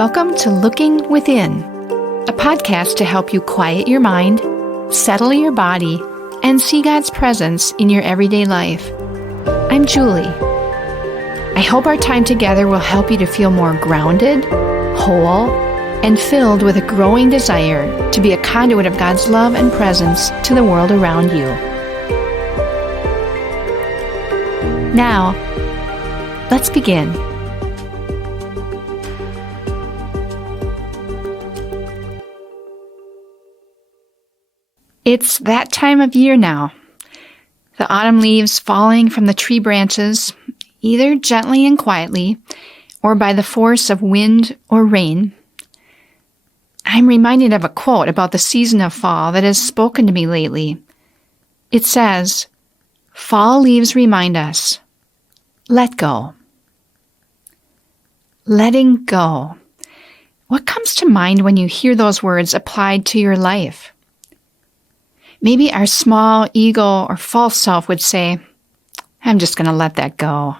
Welcome to Looking Within, a podcast to help you quiet your mind, settle your body, and see God's presence in your everyday life. I'm Julie. I hope our time together will help you to feel more grounded, whole, and filled with a growing desire to be a conduit of God's love and presence to the world around you. Now, let's begin. It's that time of year now. The autumn leaves falling from the tree branches, either gently and quietly, or by the force of wind or rain. I'm reminded of a quote about the season of fall that has spoken to me lately. It says, "Fall leaves remind us, let go." Letting go. What comes to mind when you hear those words applied to your life? Maybe our small ego or false self would say, I'm just going to let that go.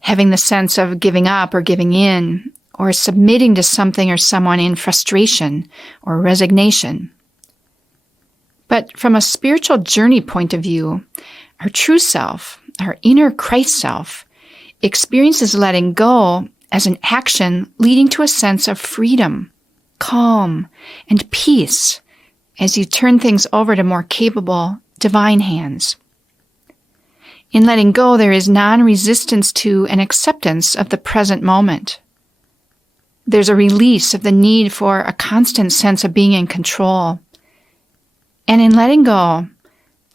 Having the sense of giving up or giving in, or submitting to something or someone in frustration or resignation. But from a spiritual journey point of view, our true self, our inner Christ self, experiences letting go as an action leading to a sense of freedom, calm, and peace as you turn things over to more capable, divine hands. In letting go, there is non-resistance to and acceptance of the present moment. There's a release of the need for a constant sense of being in control. And in letting go,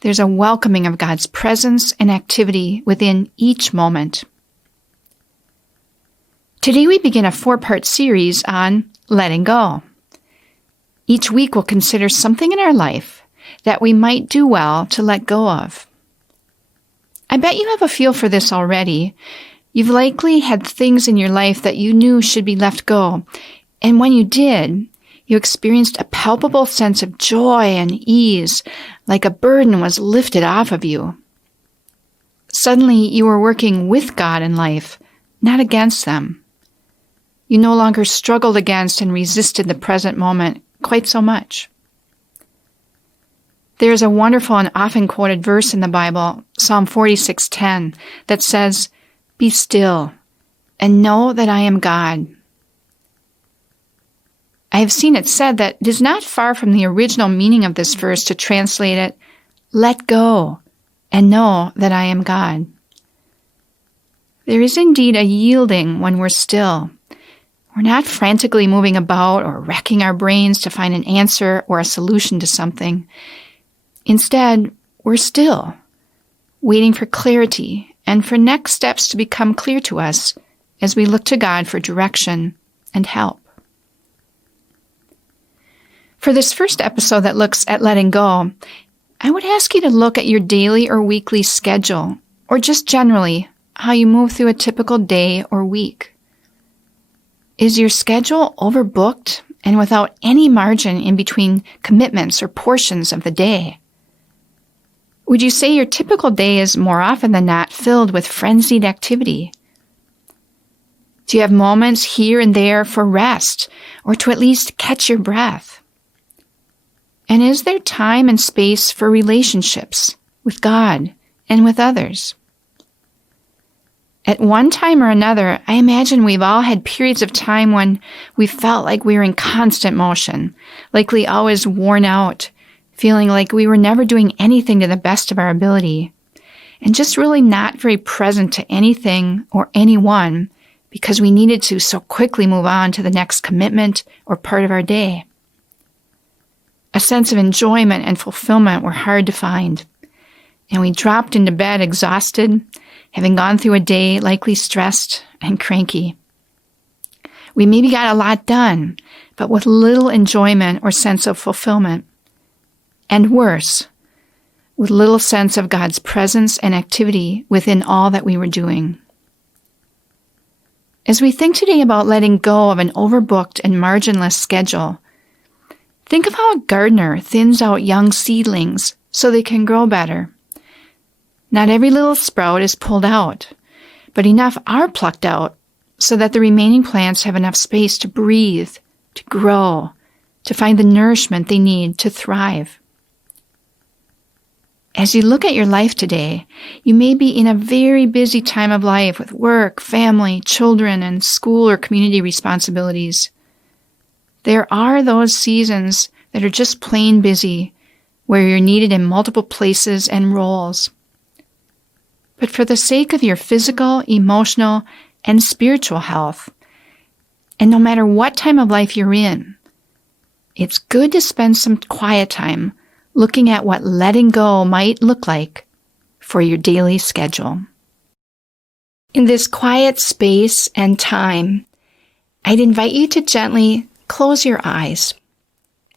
there's a welcoming of God's presence and activity within each moment. Today we begin a 4-part series on letting go. Each week we'll consider something in our life that we might do well to let go of. I bet you have a feel for this already. You've likely had things in your life that you knew should be let go, and when you did, you experienced a palpable sense of joy and ease, like a burden was lifted off of you. Suddenly you were working with God in life, not against them. You no longer struggled against and resisted the present moment quite so much. There's a wonderful and often quoted verse in the Bible, Psalm 46:10, that says, "Be still and know that I am God." I have seen it said that it is not far from the original meaning of this verse to translate it, "Let go and know that I am God." There is indeed a yielding when we're still. We're not frantically moving about or racking our brains to find an answer or a solution to something. Instead, we're still, waiting for clarity and for next steps to become clear to us as we look to God for direction and help. For this first episode that looks at letting go, I would ask you to look at your daily or weekly schedule, or just generally how you move through a typical day or week. Is your schedule overbooked and without any margin in between commitments or portions of the day? Would you say your typical day is more often than not filled with frenzied activity? Do you have moments here and there for rest or to at least catch your breath? And is there time and space for relationships with God and with others? At one time or another, I imagine we've all had periods of time when we felt like we were in constant motion, likely always worn out, feeling like we were never doing anything to the best of our ability, and just really not very present to anything or anyone because we needed to so quickly move on to the next commitment or part of our day. A sense of enjoyment and fulfillment were hard to find, and we dropped into bed exhausted, having gone through a day likely stressed and cranky. We maybe got a lot done, but with little enjoyment or sense of fulfillment. And worse, with little sense of God's presence and activity within all that we were doing. As we think today about letting go of an overbooked and marginless schedule, think of how a gardener thins out young seedlings so they can grow better. Not every little sprout is pulled out, but enough are plucked out so that the remaining plants have enough space to breathe, to grow, to find the nourishment they need to thrive. As you look at your life today, you may be in a very busy time of life with work, family, children, and school or community responsibilities. There are those seasons that are just plain busy, where you're needed in multiple places and roles. But for the sake of your physical, emotional, and spiritual health, and no matter what time of life you're in, it's good to spend some quiet time looking at what letting go might look like for your daily schedule. In this quiet space and time, I'd invite you to gently close your eyes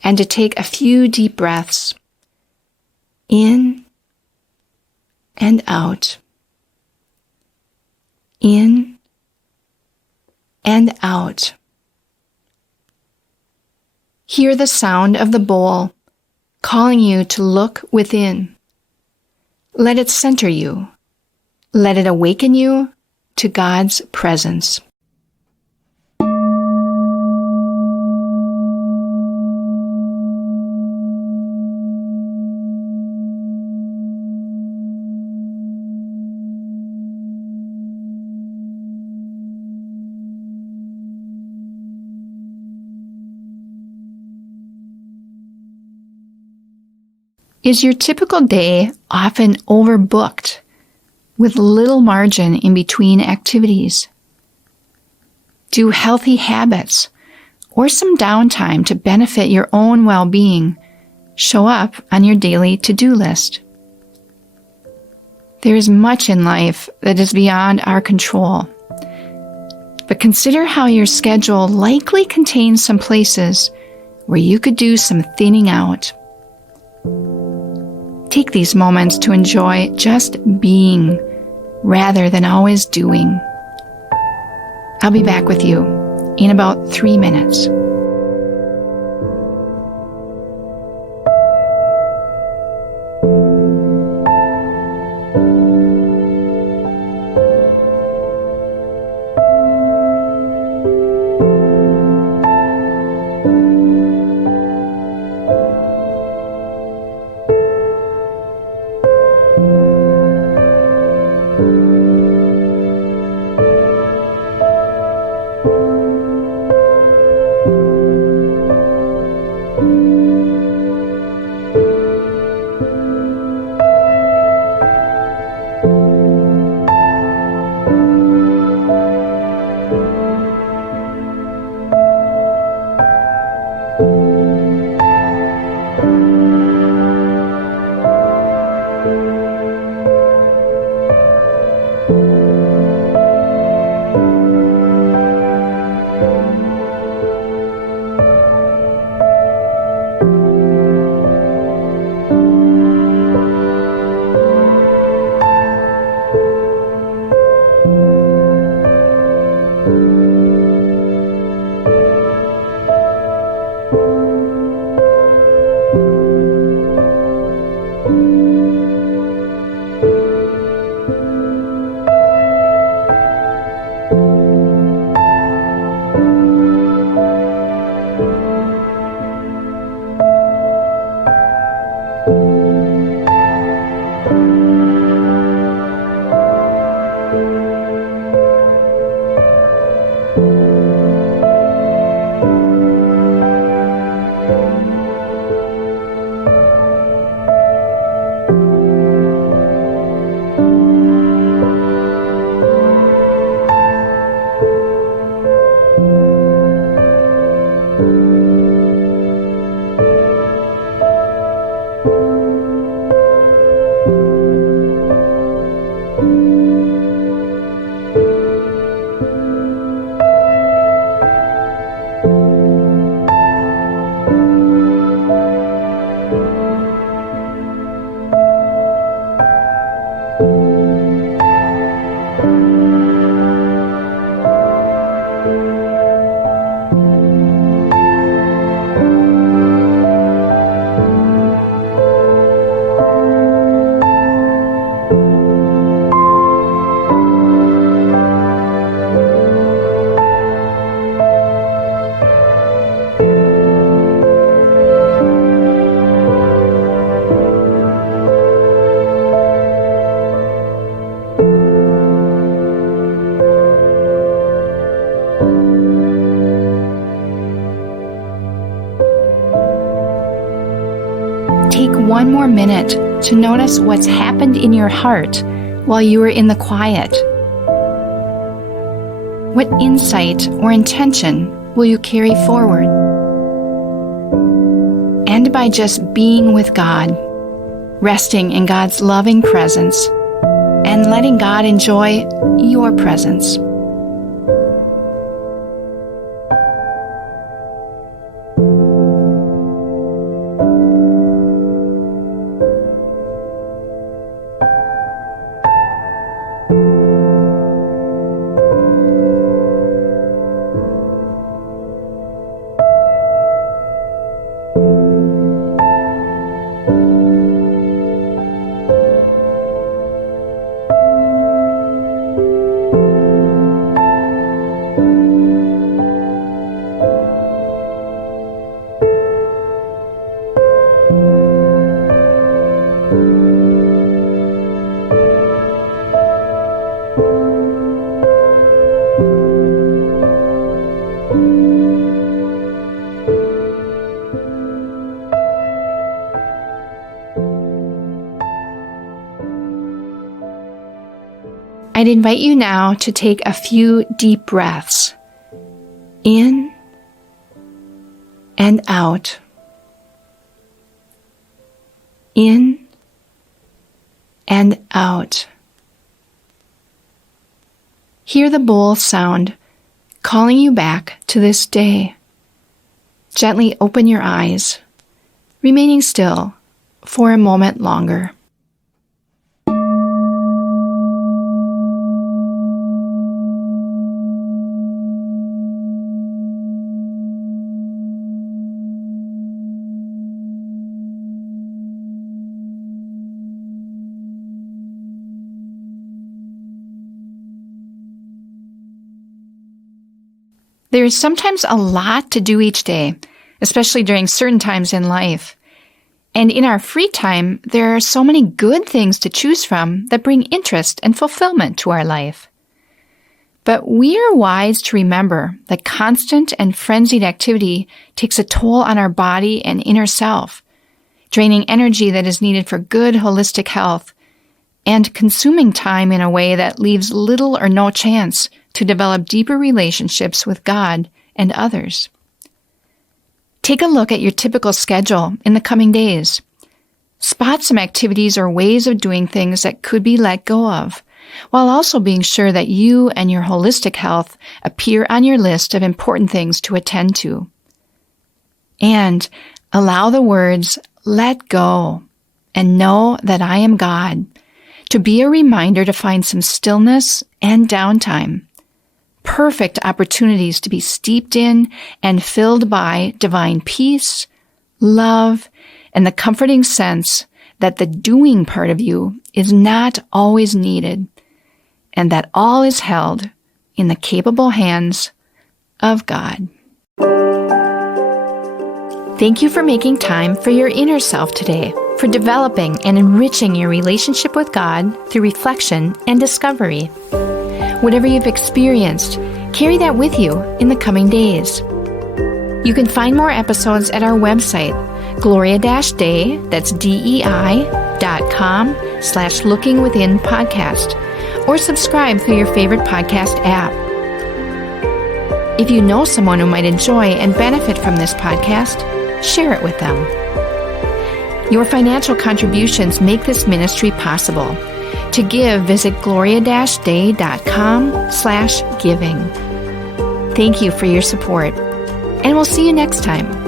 and to take a few deep breaths in and out, in and out. Hear the sound of the bowl calling you to look within. Let it center you. Let it awaken you to God's presence. Is your typical day often overbooked with little margin in between activities? Do healthy habits or some downtime to benefit your own well-being show up on your daily to-do list? There is much in life that is beyond our control, but consider how your schedule likely contains some places where you could do some thinning out. Take these moments to enjoy just being rather than always doing. I'll be back with you in about 3 minutes. Take one more minute to notice what's happened in your heart while you were in the quiet. What insight or intention will you carry forward? And by just being with God, resting in God's loving presence, and letting God enjoy your presence. I'd invite you now to take a few deep breaths in and out. In and out. Hear the bowl sound calling you back to this day. Gently open your eyes, remaining still for a moment longer. There is sometimes a lot to do each day, especially during certain times in life. And in our free time, there are so many good things to choose from that bring interest and fulfillment to our life. But we are wise to remember that constant and frenzied activity takes a toll on our body and inner self, draining energy that is needed for good holistic health, and consuming time in a way that leaves little or no chance to develop deeper relationships with God and others. Take a look at your typical schedule in the coming days. Spot some activities or ways of doing things that could be let go of, while also being sure that you and your holistic health appear on your list of important things to attend to. And allow the words, "Let go," and "Know that I am God," to be a reminder to find some stillness and downtime. Perfect opportunities to be steeped in and filled by divine peace, love, and the comforting sense that the doing part of you is not always needed, and that all is held in the capable hands of God. Thank you for making time for your inner self today, for developing and enriching your relationship with God through reflection and discovery. Whatever you've experienced, carry that with you in the coming days. You can find more episodes at our website, Gloria-Day, that's DEI.com/lookingwithinpodcast, or subscribe through your favorite podcast app. If you know someone who might enjoy and benefit from this podcast, share it with them. Your financial contributions make this ministry possible. To give, visit gloria-day.com/giving. Thank you for your support, and we'll see you next time.